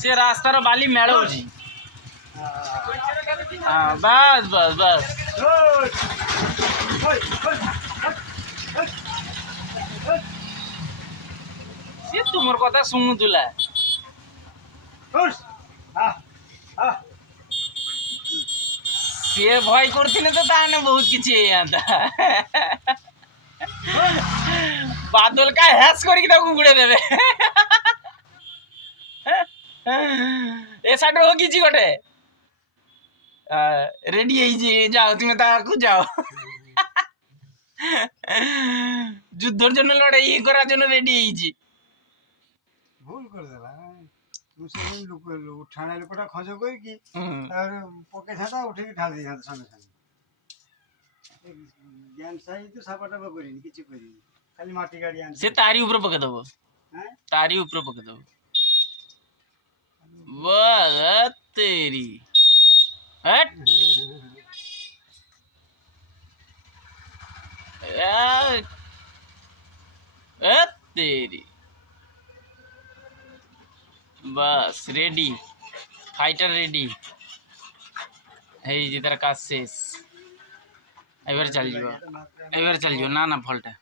সে রাস্তার বালি মেড়াউছি। হ্যাঁ বাস বাস বাস। সে তোমার কথা শুনুলা সে ভয় করছিল তো তাহলে বহুত কিছু বাদল কা হ্যাস করিকি তাকে উড়ে দেবে। এ সাইডে ও কিছু গোটে রেডি হয়েছি, যাও তুমি তাকে যাও। যুদ্ধর জন্য লড়াই করার জন্য রেডি হয়েছি। ভুল করে দেলা ঠান্ডা লোকটা খোঁজ করি কি তাহলে পকে থাকা উঠে ঢাল দিয়ে সঙ্গে সঙ্গে জ্ঞান সাই তো সাপাটাপা করিনি, কিছু করিনি, খালি মাটি গাড়ি আনছে। সে তারই উপরে পকে দেবো, হ্যাঁ তারই উপরে পকে দেবো। বাহ তেরি হট তেরি। বাস রেডি, ফাইটার রেডি। এই যে তার কাজ শেষ, এবার চাল যাব, এবার চাল যাব। না না ফলটা